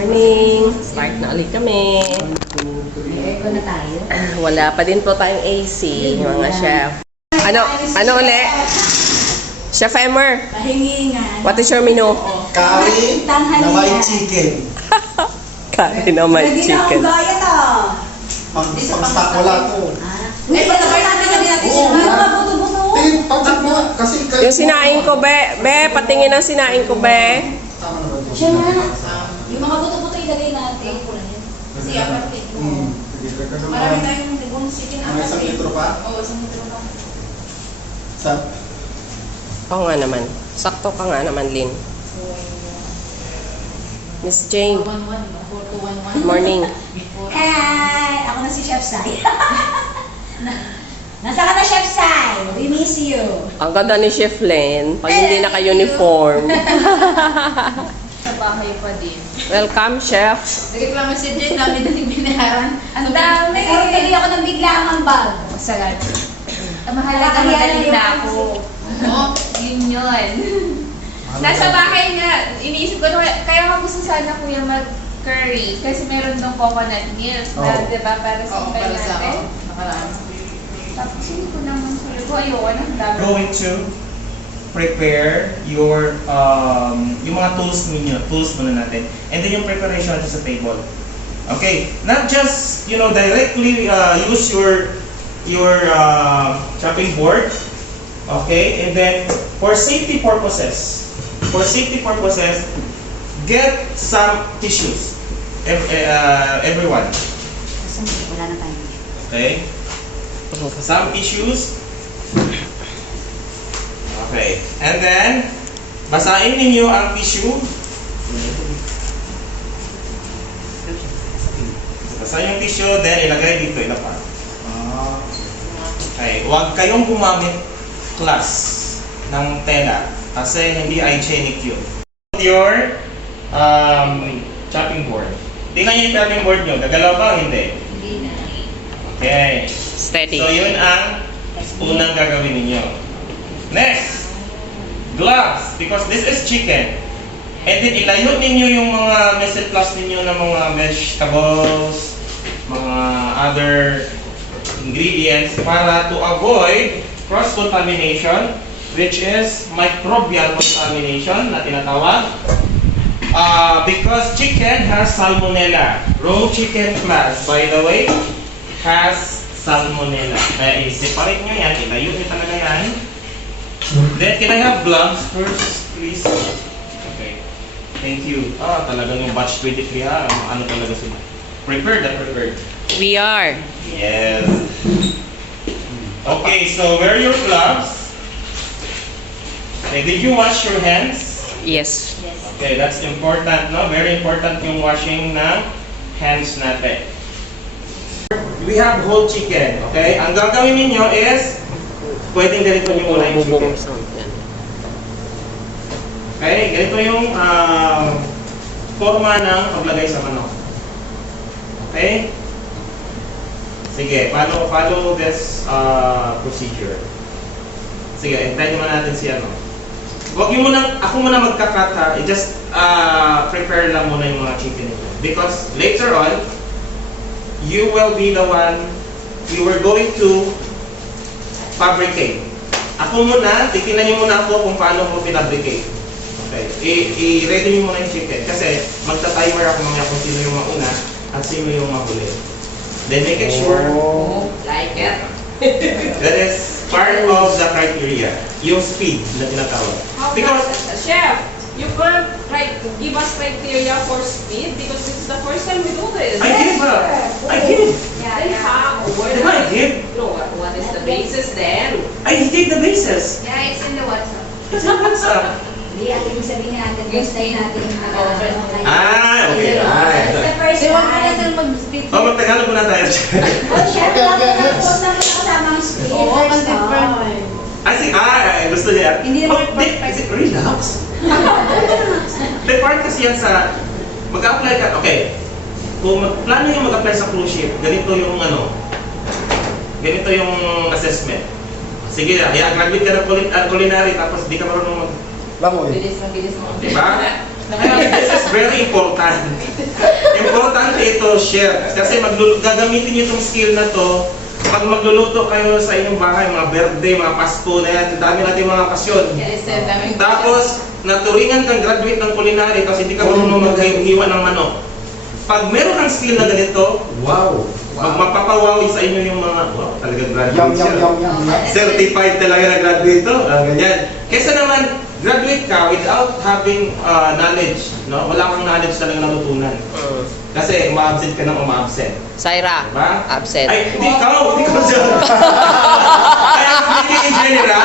Morning! Start na ulit kami. May aircon na tayo. Wala pa din po tayong AC, mga chef. Ano uli? Chef Emmer, Pahingingan. what is your menu? Curry na may chicken. Curry na may Lagi na chicken. akong gaya to. Pang-stock wala to. Ay, patapay natin kami natin siya. Ano ba, buto-buto? Pag-check mo nga. Kasi Yung sinaing ko, be, patingin ang sinaing ko, be. Tama naman po. Siya nga. Yung mga buto-buto ilagay natin. Kasi aparte. Marami tayong tibong chicken. May isang litro pa? Oo, isang litro pa. Sa Oo nga naman. Sakto ka nga naman, Lynn. Miss Jane, 4-2-1-1. morning. Hi! Ako na si Chef Sai. Nasa ka na, Chef Sai? We miss you. Ang ganda ni Chef Len, pag hindi naka-uniform. Sa bahay pa din. Welcome, Chef. Nagreklamo si Jen, dami na binayaran. Ano Dami! Nagkali ako ng bigla ang bag. Salat. Ang mahalaga magaling na ako. Oo, yun. Nasa bahay nga, iniisip ko, kaya nga gusto sana kuya mag-curry kasi meron dong coconut milk na, di ba, para sa tayo natin. Tapos hindi ko naman sabi ko, ayoko na, ang dami. Going to prepare your yung mga tools muna natin, and then yung preparation sa table. Okay, not just directly use your chopping board. Okay, and then for safety purposes, get some tissues. Everyone. Wala na tayo. Okay, some tissues. Okay, and then basahin ninyo ang tissue. Basahin yung tissue, then ilagay dito, ilapag. Okay, huwag kayong gumamit class ng tela kasi hindi hygienic yun. Your chopping board. Tingnan nyo yung chopping board nyo. Gagalaw ba o hindi? Hindi na. Okay. Steady. So yun ang unang gagawin ninyo. Next, gloves, because this is chicken. And then ilayo ninyo yung mga plus ninyo ng mga vegetables, mga other ingredients para to avoid cross-contamination, which is microbial contamination na tinatawag. Because chicken has salmonella. Raw chicken class, by the way, has salmonella. Kaya i-separate nyo yan, ilayo nyo talaga yan. Then, can I have gloves first, please? Okay. Thank you. Talagang yung batch 23 ano talaga sila. Prepared. We are. Yes. Okay, so wear your gloves. Okay, did you wash your hands? Yes. Okay, that's important, no? Very important yung washing ng hands natin. We have whole chicken, okay? Ang gagawin ninyo is, pwedeng ganito nyo muna yung chicken. Okay, ganito yung forma ng paglagay sa manok. Okay? Sige, follow this procedure. Sige, hintayin naman natin si ano. Huwag nyo muna, ako muna magka-cut ha. Just prepare lang muna yung mga chicken nito. Because later on, you will be the one, we were going to fabricate. Ako muna, titignan nyo muna ako kung paano ko pinabricate. Okay, i-ready nyo muna yung chicken. Kasi magta-timer ako mamaya kung sino yung mauna at sino yung mahuli. Then make it sure Like it. that is part of the criteria. Yung speed na tinatawag. Because, Chef, you could give us criteria for speed because this is the first time we do this. I did. Then how? Where Diba I did? No, what is the basis then? I did the basis. Yeah, it's in the WhatsApp. It's not what's up. Hindi, at ibig sabihin natin, gusto natin yung Okay. It's the first time. mag-speed. Magtagalog muna tayo. Oh, chef, tapos namin kasama ang speed. First time. Gusto niya. Hindi naman Relax. May part kasi yan sa, mag-apply ka, okay. Kung plano yung mag-apply sa cruise ship, ganito yung assessment. Sige na, graduate ka ng culinary tapos di ka marunong Langoy. Bilis na. diba? This is very important. Importante ito, chef. Kasi gagamitin niyo itong skill na to pag magluluto kayo sa inyong bahay, mga birthday, mga Pasko na yan, dami natin mga pasyon. Yes, sir. Daming Tapos, naturingan kang graduate ng culinary kasi hindi ka marunong maghiwa ng manok. Pag meron kang skill na ganito, Wow. mapapawawi sa inyo yung mga, wow, talagang Yum, graduate siya. yum, yum, yum. Certified talaga na graduate to. Ganyan. Kesa naman, graduate ka without having knowledge. No? Wala kang knowledge talaga natutunan. Kasi uma-absent ka nang uma-absent. Saira, Diba? absent. Ay, hindi ka dyan. Kaya speaking in general.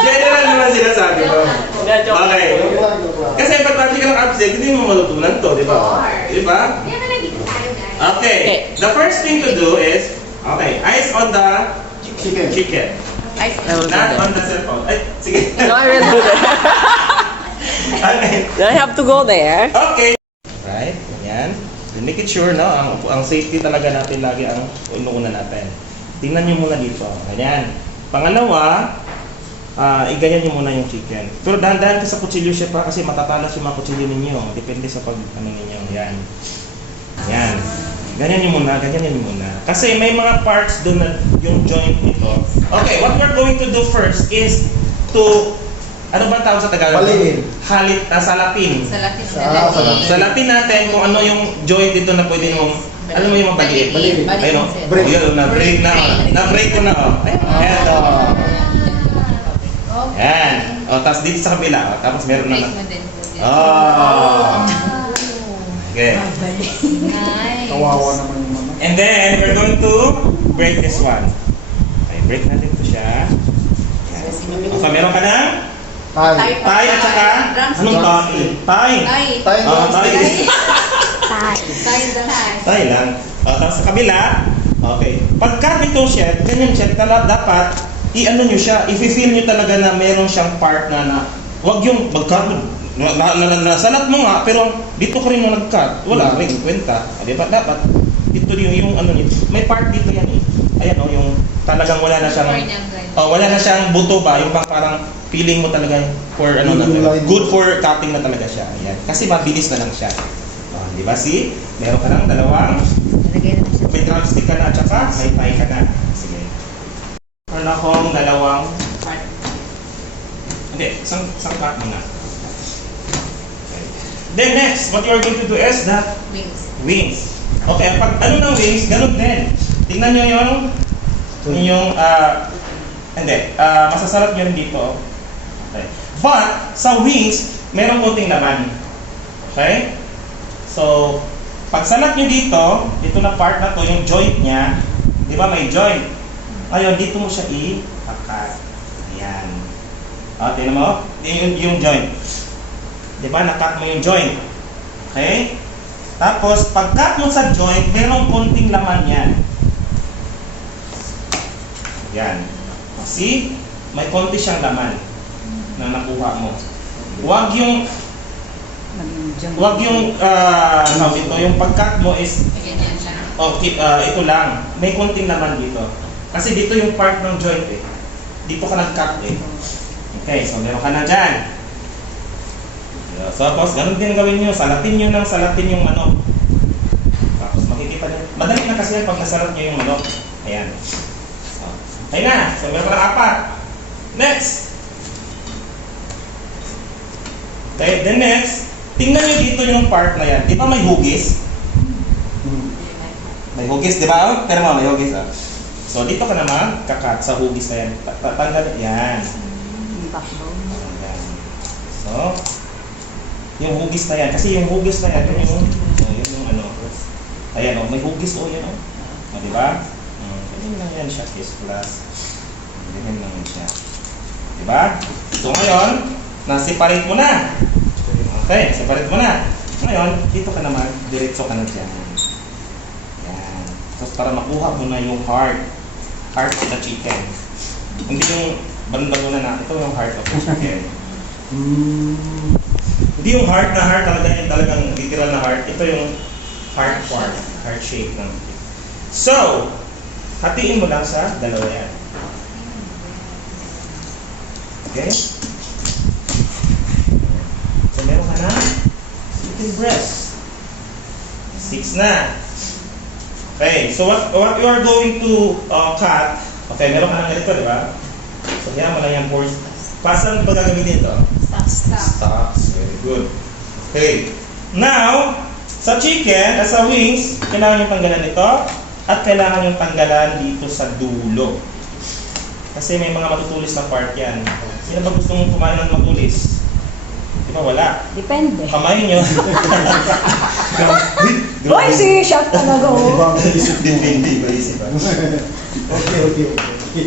General naman sinasabi ko. Okay. Kasi pag pati ka ng absent, hindi mo matutunan to, di ba? Di ba? Kaya na nandito tayo, guys. Okay. The first thing to do is, okay, eyes on the Chicken. chicken. I will do Not on that. the cellphone. Ay, sige. No, I will do that. Okay. I have to go there. Okay. Right, ganyan. To make it sure, no, ang safety talaga natin lagi ang inuuna natin. Tingnan nyo muna dito. Ganyan. Pangalawa, iganyan nyo muna yung chicken. Pero dahan-dahan ka sa kutsilyo siya pa kasi matatalas yung mga kutsilyo ninyo. Depende sa pag, ninyo. Yan. Yan. Ganyan nyo muna, ganyan nyo muna. Kasi may mga parts doon na yung joint nito. Okay, what we're going to do first is to, ano ba ang tawag sa Tagalog? Baliin. Salatin. sa Latin. Salatin natin kung ano yung joint dito na pwede mong, alam mo yung mabaliit. Baliin. Ayun o. Break. Yun, na-break na. Na-break ko na o. Ayan o. Ayan. O, tapos dito sa kabila o. Tapos meron na. Oh. Okay. Nice. Kawawa naman yung mama. And then, we're going to break this one. Okay, break natin ito siya. Ayan. Okay, meron ka na? Tay. Tay at saka, anong tay? Tay. Tay. Ah, tay. Tay. Tay lang. O, tapos sa kabila, okay. Pagka ito, chef, ganyan chef, dapat, i-ano nyo siya, i-feel nyo talaga na meron siyang part na wag yung mag-cut, nasalat mo nga, pero dito ka rin mo nag-cut, wala rin kwenta. O, diba? Dapat, dito yung ano nyo, may part dito yan eh. Ayan o, yung talagang wala na siyang, wala na siyang buto ba, yung parang feeling mo talaga for ano na, good for cutting na talaga siya. Ayan. Kasi mabilis na lang siya. Di ba? See? Meron ka ng dalawang, may drumstick ka na at saka may pie ka na. Sige. Meron akong dalawang, hindi, isang cut muna. Okay. Then next, what you are going to do is the wings. Okay, pag ano ng wings, ganun din. Tingnan nyo yung masasalat nyo rin dito. Okay. But, sa wings, meron konting laman. Okay? So, pag salat nyo dito, ito na part na to, yung joint niya, di ba may joint? Ngayon, dito mo siya i-hakat. Ayan. Tingnan mo, yung joint. Di ba, nakat mo yung joint. Okay? Tapos, pag-cut mo sa joint, merong konting laman yan. Yan. See? May konti siyang laman na nakuha mo. Huwag yung yung pag-cut mo is okay, ito lang. May konting laman dito. Kasi dito yung part ng joint eh. Dito ka nag-cut eh. Okay, so meron ka na dyan. So, tapos ganun din gawin nyo. Salatin nyo ng salatin yung manok. Tapos makikita nyo. Madali na kasi pag nasalat nyo yung manok. Ayan. So, ayun na. So, meron ka ng 4. Next. Okay, then next. Tingnan nyo dito yung part na yan. Di ba may hugis? May hugis, di ba? Pero may hugis ah. So, dito ka naman kakat sa hugis na yan. Tanggal yan. Ayan. So, yung hugis na yan. Kasi yung hugis na yan, yun yung ano. Ayan o, may hugis o yan o. O, di ba? Ganyan lang yan siya, kiss plus. Ganyan lang yan siya. Di ba? So, ngayon, na-separate mo na. Okay, separate mo na. Ngayon, dito ka naman, diretso ka na dyan. Yan. Tapos para makuha mo na yung heart of the chicken. Hindi yung balon-balon na ito yung heart of the chicken. Hindi yung heart na heart talaga yung talagang literal na heart. Ito yung heart part, heart shape ng. So, hatiin mo lang sa dalawa yan. Okay? ng chicken breast. 6 na. Okay, so what you are going to cut, okay, meron ka ng ganito, di ba? So, yan mo lang yan for, pasan ba gagamitin ito? Stocks. Very good. Okay, now, sa chicken, sa wings, kailangan yung tanggalan ito at kailangan yung tanggalan dito sa dulo. Kasi may mga matutulis na part yan. Sino ba gusto mong kumain ng matulis? Di ba wala? Depende. Kamay nyo. Boy, si chef talaga oh. Depende ba isipan? Okay.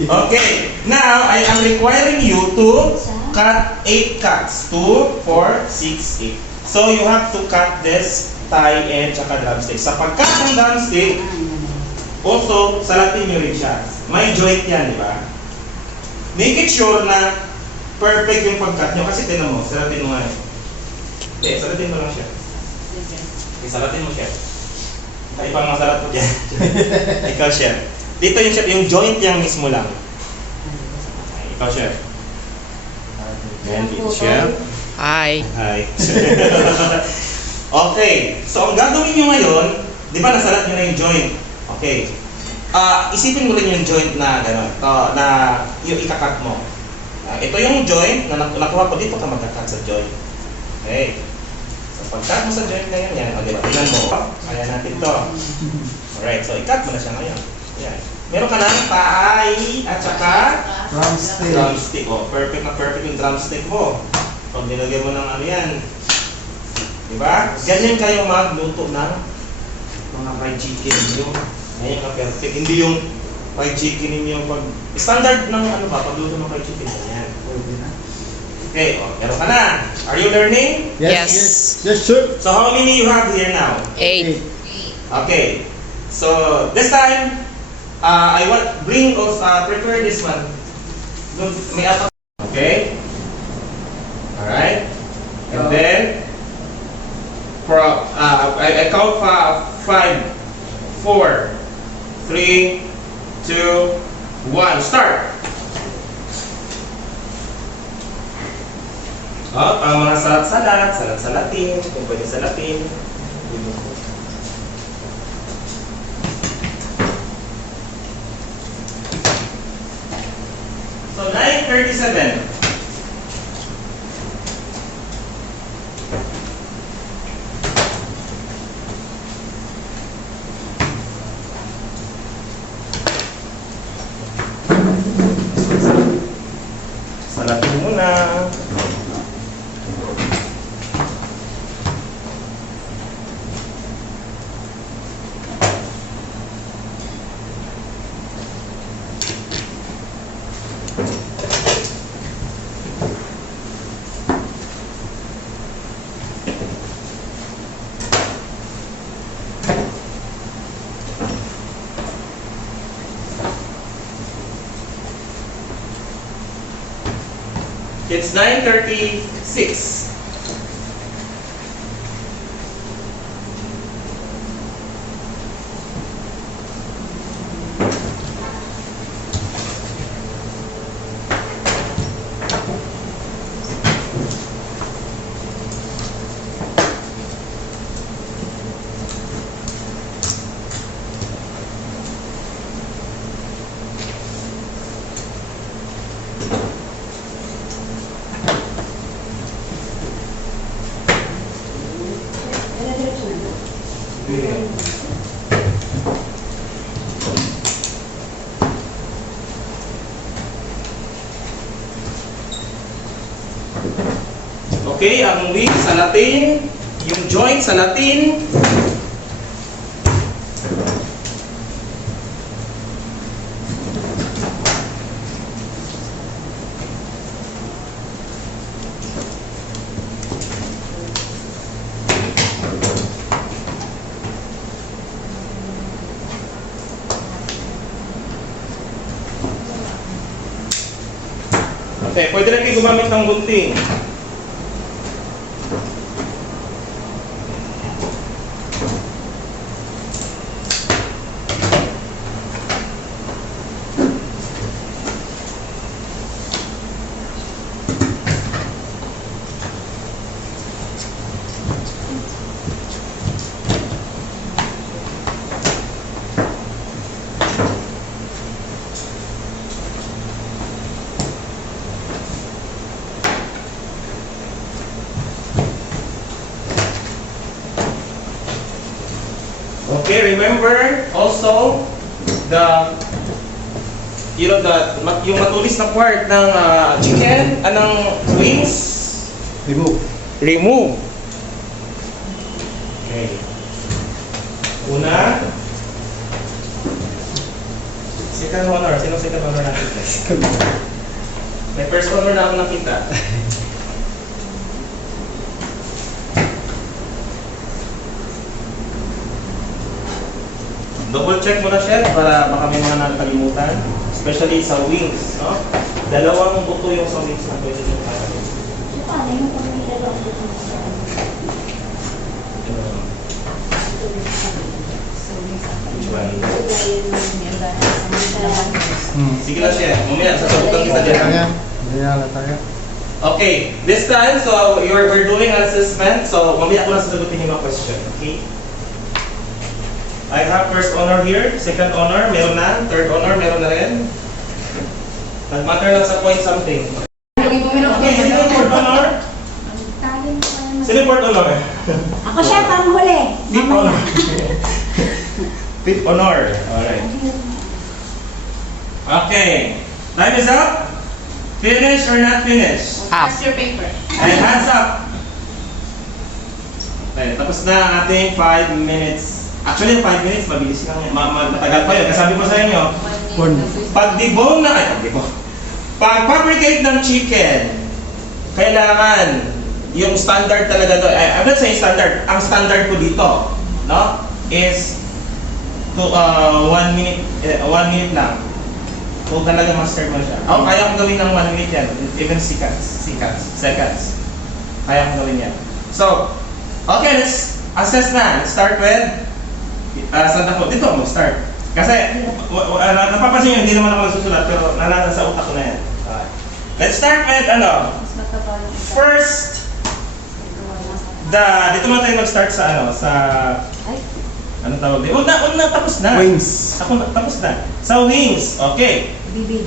Okay, now I am requiring you to cut 8 cuts. 2, 4, 6, 8. So you have to cut this thigh and tsaka drumstick. Sa pagkat ng drumstick, also, salatin nyo rin siya. May joint yan, di ba? Make it sure na perfect yung pagkat nyo. Kasi tinan mo, salatin mo nga. Hindi, salatin mo lang siya. Okay, salatin mo siya. Ay, ibang masalat mo dyan. Ikaw, chef. Dito yung chef, yung joint yung mismo lang. Okay, ikaw, chef. Yan, chef. Hi. Hi. Okay, so ang gagawin nyo ngayon, di ba nasalat nyo na yung joint? Okay. Isipin mo rin yung joint na gano'n, na yung ikakat mo. Ito yung joint na nakuha ko dito ka magkakat sa joint. Okay. So pagkat mo sa joint na yan, okay, tingnan mo. Kaya natin to. Alright, so ikat mo na siya ngayon. Yan. Meron ka ng taay at saka drumstick. Oh, perfect na perfect yung drumstick mo. Pag nilagyan mo ng ano yan. Diba? Ganyan kayo magluto ng mga fried chicken ninyo. Ngayon ka perfect. Hindi yung fried chicken ninyo pag... Standard ng ano ba? Pagluto ng fried chicken. Ganyan. Okay, oh, meron ka na. Are you learning? Yes. Yes, sir. So how many you have here now? 8. Okay. So this time, I want bring of prepare this one. May apat. Okay. All right. And then for I count 5, 4, 3, 2, 1. Start. Mga salat-salatin, kung pwede salatin. So 9:37. Salatin muna. It's 9:36. Okay, ang wing salatin, yung joint salatin. Okay, pwede rin kayo gumamit ng gunting. Okay, remember also yung matulis na part ng chicken, anong wings? Remove. Okay. Una. Second honor. Sino second honor natin? May first honor na ako nakita. Double check mo na, chef, para baka may mga nakalimutan. Especially sa wings, no? Dalawang buto yung sa wings na pwede nyo kakalit. Paano yung pamilya lang dito sa Which one? Sige lang, chef. Mamaya, sasagutan kita dyan. Okay, this time, so we're doing an assessment. So, mamaya ko lang sasagutin yung mga question, okay? I have first honor here, second honor, meron na, third honor, meron na rin. Nag-matter lang sa point something. Okay, sino yung fourth honor? Sino yung fourth honor? Ako siya, ang huli. Fifth honor. Fifth honor. Alright. Okay. Time is up. Finish or not finish? Up. Pass your paper. And hands up. Okay, tapos na ang ating 5 minutes. Actually, 5 minutes, mabilis lang. Matagal pa yun. Kasabi ko sa inyo, pag debone na, pag fabricate ng chicken, kailangan yung standard talaga to. I'm not saying standard. Ang standard ko dito, no, is to 1 minute, 1 minute lang. Kung talaga master mo siya. Ako, kaya kong gawin ng 1 minute yan. Even seconds. Kaya kong gawin yan. So, okay, let's assess na. Let's start with saan ako? Dito mo start. Kasi, napapansin nyo, hindi naman ako nagsusulat, pero nalala sa utak ko na yan. Let's start with, first, dito muna tayo mag-start sa, ano tawag dito? Huwag na, tapos na. Wings. Tapos na. Sa wings, okay.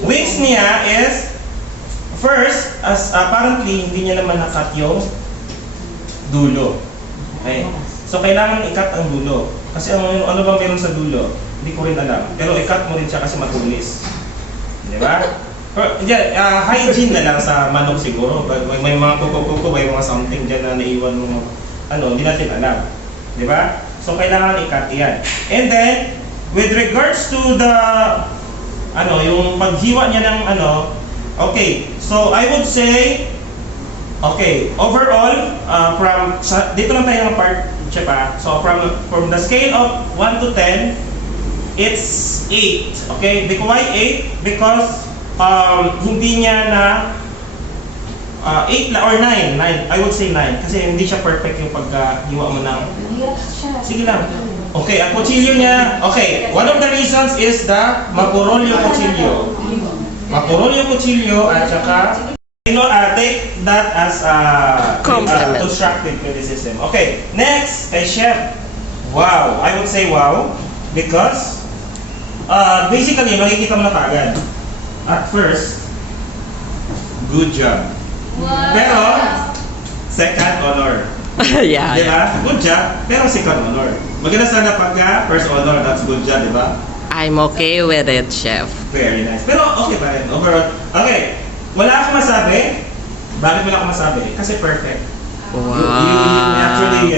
Wings niya is, first, as apparently, hindi niya naman nakat yung dulo. Okay. So, kailangan i-cut ang dulo. Kasi ano ba meron sa dulo? Hindi ko rin alam. Pero i-cut mo rin siya kasi matulis. Di ba? Hygiene na lang sa manok siguro. May mga kuko, may mga something dyan na naiwan mo. Hindi natin alam. Di ba? So, kailangan i-cut yan. And then, with regards to the, yung paghiwa niya ng okay. So, I would say, okay, overall, dito lang tayo ng part, chef. So, from the scale of 1 to 10, it's 8. Okay? Why 8? Because hindi niya na 8 or 9. I would say 9. Kasi hindi siya perfect yung paghiwa mo ng... Sige lang. Okay, ang kutsilyo niya... Okay, one of the reasons is the Makurolyo kutsilyo. Makurolyo kutsilyo at saka... take that as Compliment. constructive criticism. Okay, next, kay chef. Wow, I would say wow. Because, basically, makikita mo na kaagad. At first, good job. Wow. Pero, second honor. Yeah. Diba? Good job, pero second honor. Maganda sana pagka first honor, that's good job, diba? I'm okay with it, chef. Very nice. Pero okay pa rin, overall. Okay, wala akong masabi. Bakit wala akong masabi? Kasi perfect. Wow. You actually,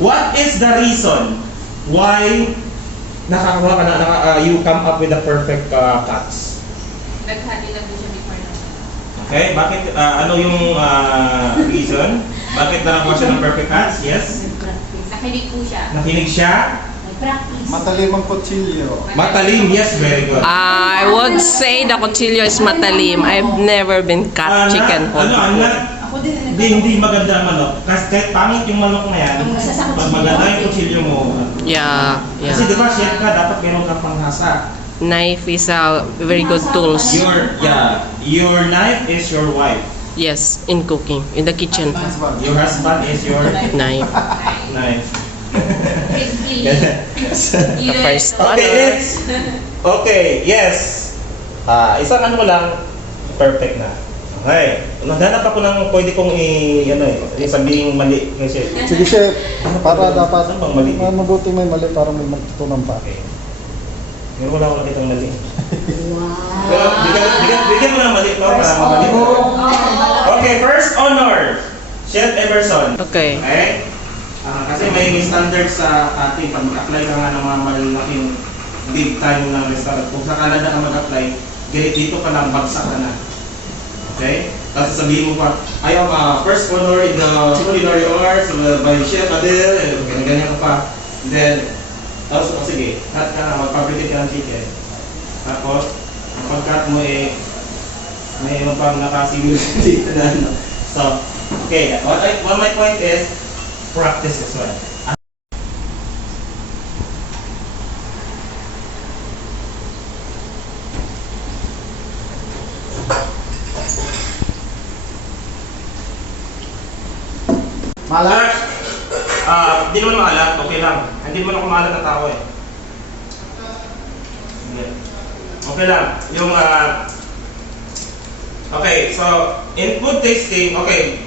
what is the reason why nakakawa ka na, you come up with the perfect cuts? Naghati lang po siya before na. Okay, bakit, ano yung reason? Bakit nakakuha siya ng perfect cuts? Yes? Nakinig po siya. Nakinig siya? Matalim ang kutsilyo. Matalim, yes, very good. I would say the kutsilyo is matalim. I've never been cut chicken for before. Ako din. Hindi maganda ang manok. Kasi kahit pangit yung manok na yan, pag maganda yung kutsilyo mo. Yeah, Kasi yeah. di ba, chef ka, dapat meron kang panghasa. Knife is a very good tools. Your knife is your wife. Yes, in cooking, in the kitchen. Your husband is your Knife. knife. The first Okay, honor. next. Okay, yes. Isang ano lang, perfect na. Okay. Naghanap ako ng pwede kong sabihin mali kay chef. Sige, chef. Para dapat Ano bang mali? mabuti may mali para may magtutunan pa. Okay. Pero wala akong nakitang mali. Pero bigyan mo ng mali no, para mabalik. Okay, first honor. Chef Emerson. Okay. Okay? Kasi may standard sa ating pag mag-apply ka nga ng mga malalaking big time na restaurant. Kung sa Canada ka mag-apply, dito ka lang, bagsak ka na. Okay? Tapos sabihin mo pa, I am first honor in the culinary arts by Chef Adel, ganyan ka pa. And then, tapos, sige, lahat ka na, mag-fabricate ka ng chicken. Tapos, ang pagkat mo may iba pang nakasimulate dito na ano. So, okay, what my point is, practice as well. Malas. Hindi naman maalat, okay lang. Hindi naman ako maalat na tao eh. Hindi. Okay lang. Yung, okay, so, in food tasting, okay,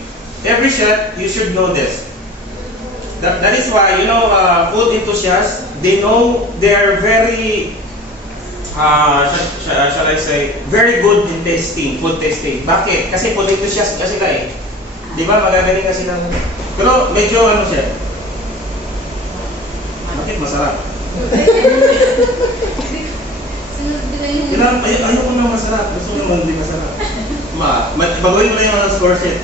every chef, you should know this. That is why, you know, food enthusiasts, they know they're very, shall I say, very good in tasting, food tasting. Bakit? Kasi food enthusiast kasi ka eh. Di ba? Magagaling kasi lang. Pero medyo ano siya. Bakit masarap? Ayoko na masarap. Gusto naman hindi masarap. Baguhin mo lang yung score sheet.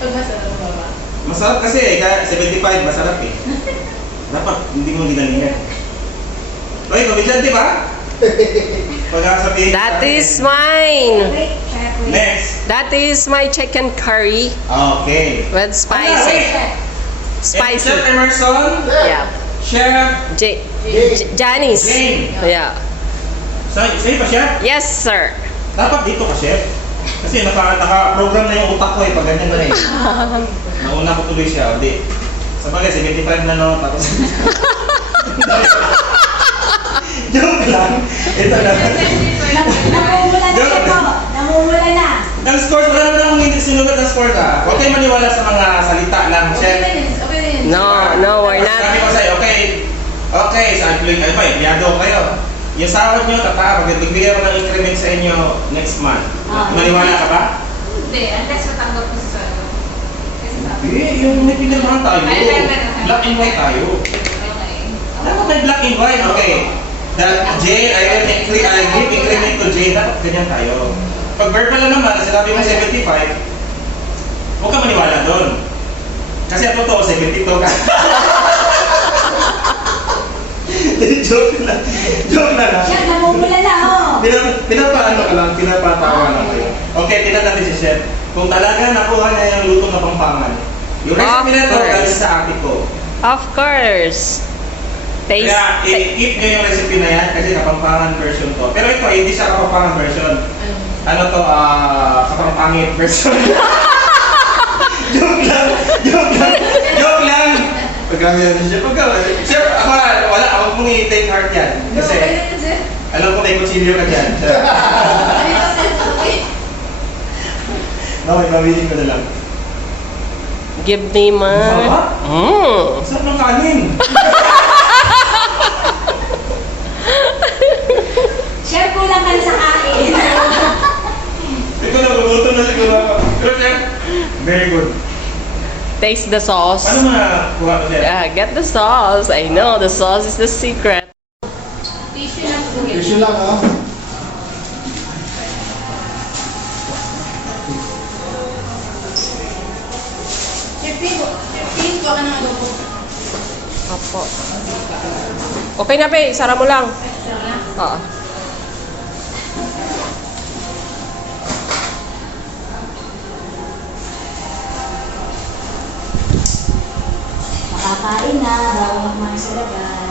Pag masarap mo ba? Masarap kasi kaya 75 masarap eh. Dapat hindi mo ginagalingan. Okay, komedyan di ba? Pagkasabihin. That is mine. Wait, chef, wait. Next. That is my chicken curry Okay. with spicy. Chef Spicy. Emerson. Yeah. Chef Janice. Jane. Yeah. Sa'yo pa chef? Yes, sir. Dapat dito ka chef. Kasi naka-program na yung utak ko eh, pag ganyan na eh. Nauna ko tuloy siya, di. Sa bagay, 75 na no, tapos... Joke lang. Ito na. Namumula na siya po. Namumula na. Ang scores, wala naman akong hindi sinulat ang scores ah. Huwag kayo maniwala sa mga salita lang, chef. Okay na yun. No, we're Sabi ko not. sa'yo, okay, sa ano ba, empleyado kayo. Yung sahod nyo, tataas, magbibigay ko ng increment sa inyo next month. Maniwala ka ba? Hindi, unless matanggap ko sa ano. Kasi sabi. Hindi, yung may pinirmahan tayo. Ay, meron. Black and white tayo. Okay. Dapat may black and white, okay. Jane, I give increment to Jane, dapat ganyan tayo. Pag verbal lang naman, sinabi mo 75, huwag ka maniwala doon. Kasi ang totoo, 72 ka. Joke lang. Joke lang. Chef, namumula na, oh. Pinapaano ka lang, pinapatawa lang kayo. Okay, tingnan natin si Chef. Kung talaga nakuha niya yung luto na Pampangan, yung recipe na ito, Of course. galing sa ate ko. Of course. Taste. Kaya, i-keep nyo yung recipe na yan kasi Kapampangan version to. Pero ito, hindi siya Kapampangan version. Ano to, Kapampangit version. Joke lang! Joke lang! Joke lang! Pagkami natin siya. Chef, ako wala, ako mong i-take heart yan. Kasi, alam ko may kutsilyo ka dyan. Okay, mawilin ko na lang. Give me mine. Sarap ng kanin! Chef, kulang ka na sa kain. Ito na, gugutom na siguro ako. Pero chef, very good. Taste the sauce. Paano kuha ko chef? Get the sauce. I know the sauce is the secret. Tissue lang po. Tissue lang, ah. Chef, ko ka ng adobo. Apo. Okay na, Pe. Sara mo lang. Oo. Makakain na, bawal kumain sa labas.